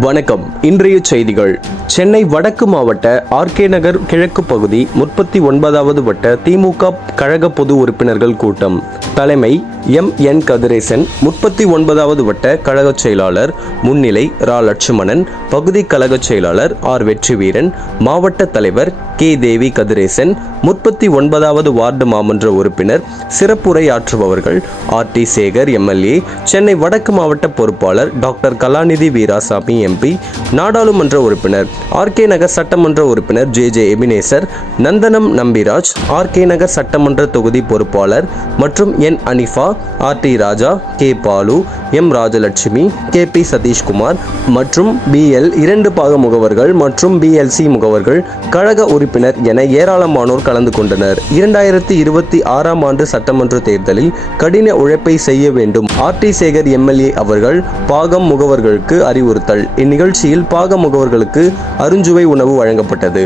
வணக்கம். இன்றைய செய்திகள். சென்னை வடக்கு மாவட்ட ஆர்கே நகர் கிழக்கு பகுதி 39வது வட்ட திமுக கழக பொது உறுப்பினர்கள் கூட்டம். தலைமை MN கதிரேசன். 39வது வட்ட கழக செயலாளர் முன்னிலை ரா லட்சுமணன். பகுதி கழக செயலாளர் ஆர் வெற்றிவீரன். மாவட்ட தலைவர் கே தேவி கதிரேசன். 39வது வார்டு மாமன்ற உறுப்பினர் சிறப்புரையாற்றுபவர்கள் RT சேகர் MLA. சென்னை வடக்கு மாவட்ட பொறுப்பாளர் டாக்டர் கலாநிதி வீராசாமி MP. நாடாளுமன்ற உறுப்பினர் RK நகர் சட்டமன்ற உறுப்பினர் JJ எபினேசர். நந்தனம் நம்பிராஜ். RK நகர் சட்டமன்ற தொகுதி பொறுப்பாளர் மற்றும் N அனிஃபா. RT ராஜா, K Balu, M Rajalakshmi, KP Satishkumar மற்றும் BL 2 பாக முகவர்கள் மற்றும் BLC முகவர்கள், கழக உறுப்பினர் என ஏராளமானோர் கலந்து கொண்டனர். 2026ஆம் ஆண்டு சட்டமன்ற தேர்தலில் கடின உழைப்பை செய்ய வேண்டும் RT சேகர் MLA அவர்கள் பாகம் முகவர்களுக்கு அறிவுறுத்தல். இந்நிகழ்ச்சியில் பாக முகவர்களுக்கு அருஞ்சுவை உணவு வழங்கப்பட்டது.